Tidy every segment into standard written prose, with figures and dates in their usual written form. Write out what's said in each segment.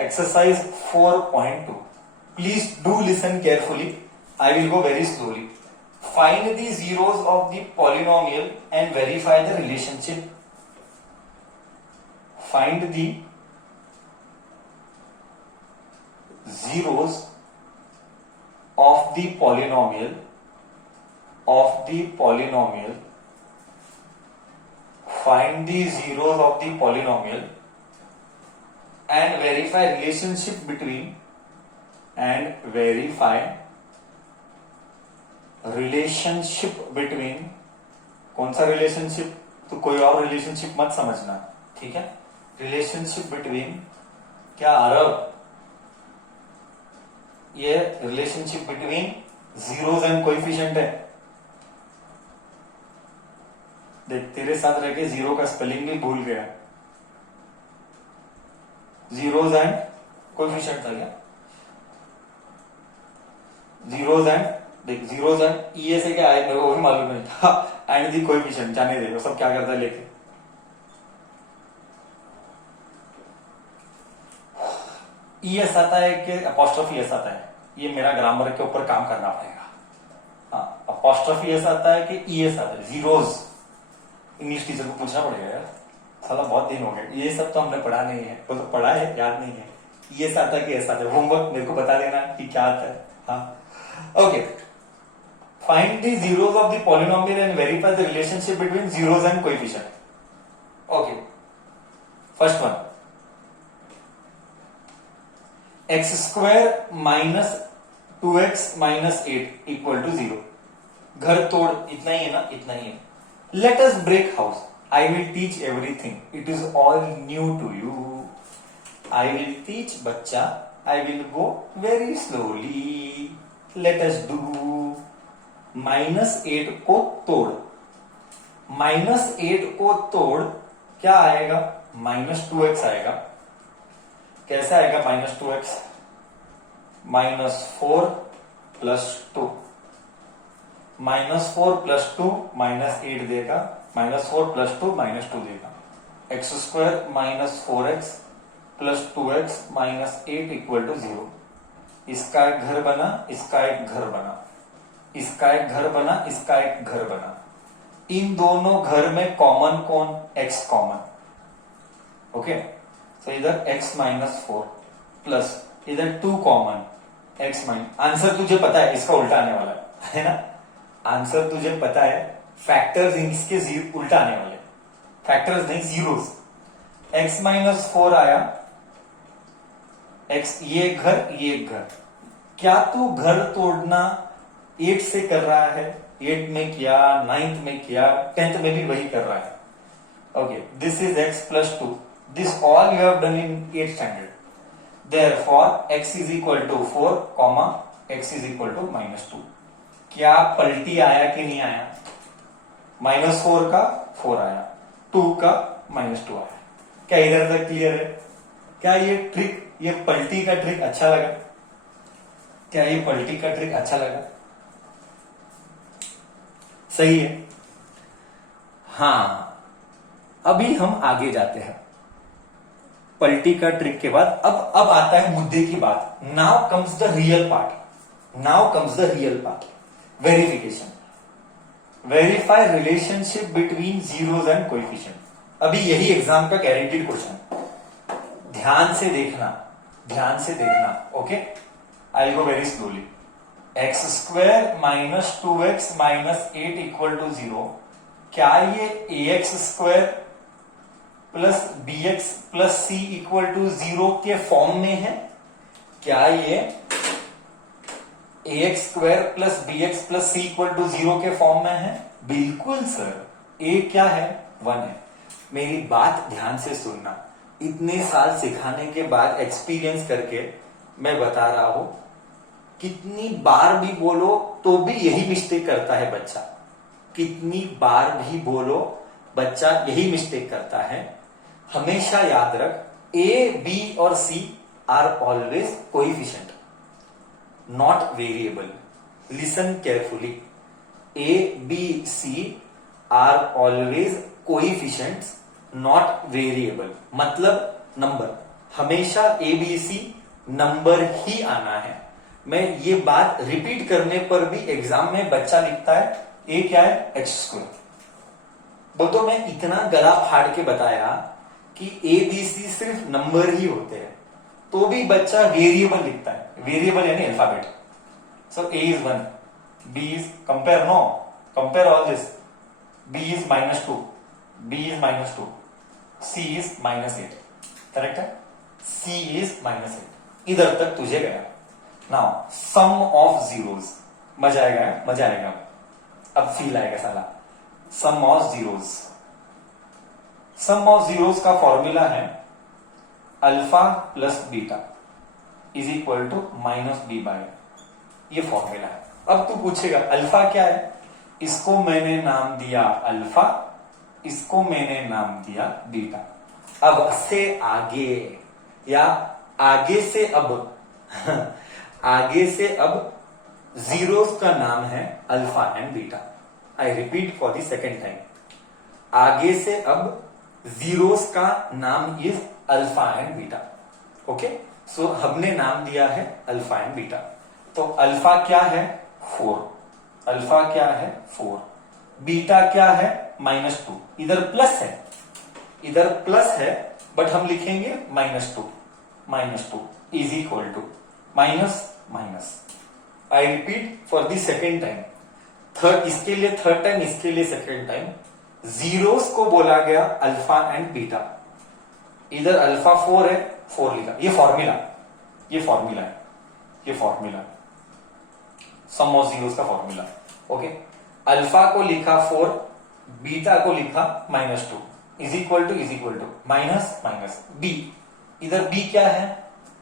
Exercise 4.2. Please do listen carefully. I will go very slowly. Find the zeros of the polynomial and verify the relationship. Find the zeros of the polynomial find the zeros of the polynomial and verify relationship between कौन सा relationship, तो कोई और relationship मत समझना, ठीक है। Relationship between क्या अरब, ये relationship between zeros and coefficient है। देख तेरे साथ रह के जीरो का स्पेलिंग भी भूल गया। जीरोज एंड कोएफिशिएंट था क्या? जीरोज एंड देख, जीरोज एंड ई से क्या आए मेरे को भी मालूम नहीं था। एंड दी कोएफिशिएंट जाने दे, वो सब क्या करता है लेके। ईएस आता है कि अपॉस्ट्रोफी एस आता है, ये मेरा ग्रामर के ऊपर काम करना पड़ेगा। अपॉस्ट्रोफी एस आता है कि ईएस आता है। जीरोज इंग्लिश टीचर को पूछना पड़ेगा यार, साला बहुत दिन हो गए, ये सब तो हमने पढ़ा नहीं है। वो तो पढ़ा है, याद नहीं है। ईएस आता है कि एस आता है, होमवर्क मेरे को बता देना कि क्या आता है। हाँ okay. Find the zeros of the polynomial and verify the relationship between zeros and coefficient. Okay. First one. X square minus 2x minus 8 equal to 0. घर तोड़, इतना ही है ना, इतना ही है। Let us break house. I will teach everything. It is all new to you. I will teach बच्चा. I will go very slowly. Let us do. -8 को तोड़, -8 को तोड़ क्या आएगा? -2x आएगा। कैसे आएगा -2x? -4 + 2, -4 + 2 -8 देगा, -4 + 2 -2 देगा। x² - 4x + 2x - 8 = 0। इसका एक घर बना, इसका एक घर बना, इसका एक घर बना, इसका एक घर बना। इन दोनों घर में कॉमन कौन? x common. ओके, तो इधर x - 4 प्लस इधर 2 कॉमन, x - आंसर तुझे पता है, इसका उल्टा आने वाला है ना। आंसर तुझे पता है, फैक्टर्स इसके उल्टा आने वाले, फैक्टर्स नहीं जीरोस। x - 4 आया, x ये घर, ये घर। क्या तू घर तोड़ना 8 से कर रहा है? 8 में किया, 9th में किया, 10th में भी वही कर रहा है। Okay, this is x + 2। This all you have done in 8th standard. Therefore x = 4, x = -2। क्या पलटी आया कि नहीं आया? -4 का 4 आया, 2 का -2 आया। क्या इधर तक क्लियर है? क्या ये ट्रिक, ये पलटी का ट्रिक अच्छा लगा? क्या ये पलटी का ट्रिक अच्छा लगा? सही है। हाँ, अभी हम आगे जाते हैं। पलटी का ट्रिक के बाद अब आता है मुद्दे की बात। Now comes the real part. Now comes the real part, verification. Verify relationship between zeros and coefficient. अभी यही एग्जाम का गारंटीड क्वेश्चन, ध्यान से देखना, ध्यान से देखना। Okay, I will go very slowly. x² - 2x - 8 = 0। क्या ये ax² + bx + c = 0 के फॉर्म में है? क्या ये ax² + bx + c = 0 के फॉर्म में है? बिल्कुल सर, a क्या है? 1 है। मेरी बात ध्यान से सुनना, इतने साल सिखाने के बाद एक्सपीरियंस करके मैं बता रहा हूं, कितनी बार भी बोलो तो भी यही मिस्टेक करता है बच्चा। कितनी बार भी बोलो बच्चा यही मिस्टेक करता है। हमेशा याद रख, a, b और c are always coefficient, not variable. Listen carefully, a, b, c are always coefficients, not variable. मतलब नंबर। हमेशा एबीसी नंबर ही आना है। मैं ये बात रिपीट करने पर भी एग्जाम में बच्चा लिखता है ए क्या है, एक्स स्क्वायर। वो तो मैं इतना गला फाड़ के बताया कि एबीसी सिर्फ नंबर ही होते हैं, तो भी बच्चा वेरिएबल लिखता है, वेरिएबल यानी alphabet. So A is 1, B is compare all this, B is -2, B is -2, C is -8, correct है, सी इज -8। इधर तक तुझे गया। नाउ सम ऑफ जीरोज, मजा आएगा, मजा आएगा, अब फील आएगा साला। Sum of zeros, sum of zeros का फॉर्मूला है alpha plus beta is equal to -b/, ये फॉर्मूला है। अब तू पूछेगा अल्फा क्या है, इसको मैंने नाम दिया अल्फा, इसको मैंने नाम दिया बीटा। अब से आगे या आगे से अब आगे से अब जीरोस का नाम है alpha and beta. I repeat for the second time, आगे से अब जीरोस का नाम is alpha and beta. Okay, so हमने नाम दिया है अल्फा एंड बीटा। तो अल्फा क्या है 4, अल्फा क्या है 4, बीटा क्या है -2, इधर प्लस है, इधर प्लस है, बट हम लिखेंगे -2 is equal to minus minus. I repeat for the second time, third, इसके लिए थर्ड टाइम, इसके लिए सेकेंड टाइम। जीरोस को बोला गया अल्फा एंड बीटा, इधर अल्फा 4 है, 4 लिखा, ये फॉर्मूला, ये फॉर्मूला है, ये फॉर्मूला सम ऑफ जीरोस का फॉर्मूला। ओके, अल्फा को लिखा 4, बीटा को लिखा -2 is equal to minus minus B. इधर बी क्या है,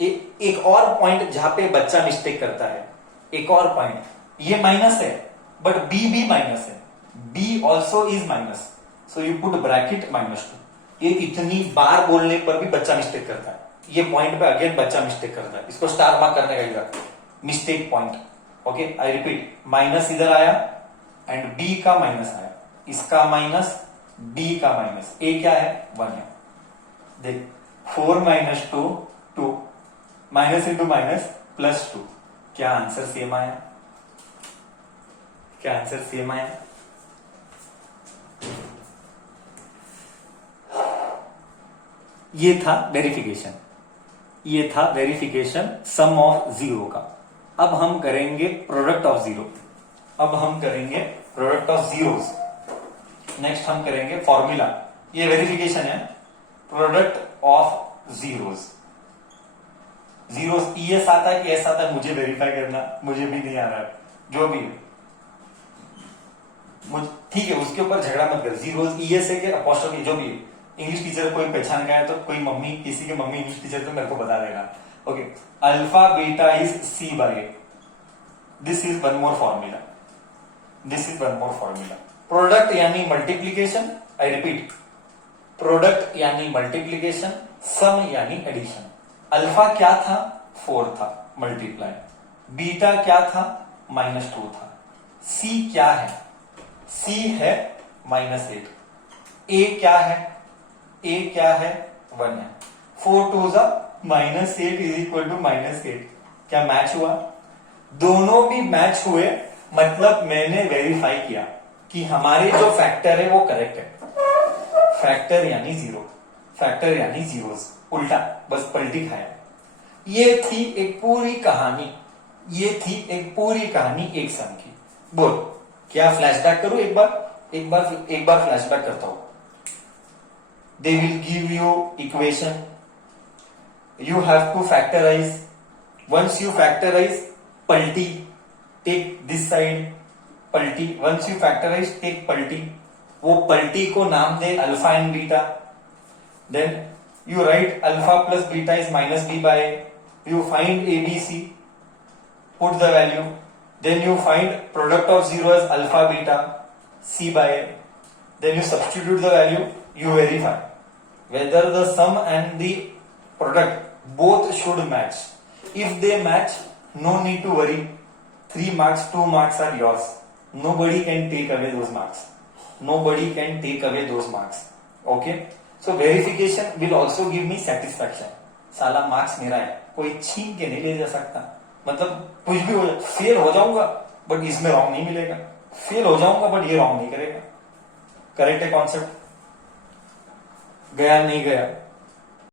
एक और पॉइंट जहां पे बच्चा मिस्टेक करता है, एक और पॉइंट, ये माइनस है बट बी भी माइनस है, B also is minus, so you put bracket -2। ये इतनी बार बोलने पर भी बच्चा मिस्टेक करता है, ये पॉइंट पे अगेन बच्चा मिस्टेक करता है, इसको स्टार मार्क करने का इधर mistake point. Okay, I repeat, minus इधर आया एंड बी का माइनस आया, इसका माइनस, बी का माइनस, ए क्या है 1 है। देख 4 - 2 2, माइनस इंटू माइनस +2, क्या आंसर सेम आया, क्या आंसर सेम आया। ये था वेरिफिकेशन, ये था वेरिफिकेशन सम ऑफ जीरो का। अब हम करेंगे प्रोडक्ट ऑफ जीरो, अब हम करेंगे प्रोडक्ट ऑफ जीरोस। नेक्स्ट हम करेंगे फॉर्मूला, ये वेरिफिकेशन है, प्रोडक्ट ऑफ जीरोस। जीरोस ईएस आता है कि एस आता है, मुझे वेरीफाई करना, मुझे भी नहीं आ रहा है, जो भी है ठीक है, उसके ऊपर झगड़ा मत कर। जीरोस ईएस है कि अपॉस्ट्रोफी, जो भी है, इंग्लिश टीचर कोई पहचान गया है तो कोई मम्मी, किसी की मम्मी इंग्लिश टीचर तो मेरे को बता देगा। Okay, alpha beta is C/A, this is one more formula, this is one more formula. Product यानी मल्टीप्लीकेशन, आई रिपीट, प्रोडक्ट यानी मल्टीप्लीकेशन, सम यानी एडिशन। अल्फा क्या था 4 था, मल्टीप्लाई, बीटा क्या था -2 था, सी क्या है, सी है -8, ए क्या है, ए क्या है 1 है, 4 2 -8 इज इक्वल टू -8। क्या मैच हुआ, दोनों भी मैच हुए, मतलब मैंने वेरीफाई किया कि हमारे जो फैक्टर है वो करेक्ट है। फैक्टर यानी जीरो, फैक्टर यानी जीरोस, उल्टा बस पलटी खाया। ये थी एक पूरी कहानी, ये थी एक पूरी कहानी एक सम की। बोल, क्या फ्लैशबैक करूं, एक बार फ्लैशबैक करता हूं। They will give you equation, you have to factorize, once you factorize, पलटी, take this side, पलटी, once you factorize, take पलटी, वो पलटी को नाम दे alpha and beta, then you write alpha plus beta is -b/a, you find ABC, put the value, then you find product of zero as alpha beta C/A, then you substitute the value, you verify whether the sum and the product both should match. If they match, no need to worry, 3 marks 2 marks are yours, nobody can take away those marks, nobody can take away those marks. Okay, so verification will also give me satisfaction, साला marks मेरा है, कोई छीन के नहीं ले जा सकता। मतलब कुछ भी हो जाए, फेल हो जाऊंगा बट इसमें रॉन्ग नहीं मिलेगा, फेल हो जाऊंगा बट ये रॉन्ग नहीं करेगा। करेक्ट है कॉन्सेप्ट? गया नहीं गया?